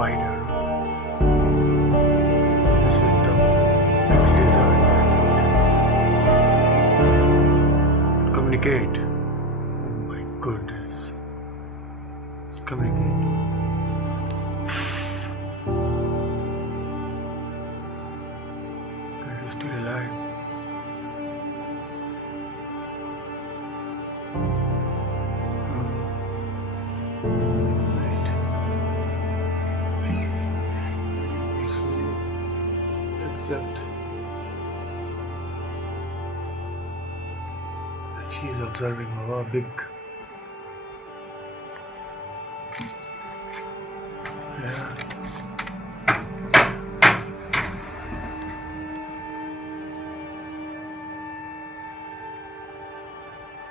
spider. Is with the big lizard and it communicate. Oh my goodness. It's communicate. Are you still alive? Right. See exact. She's observing our big. Yeah.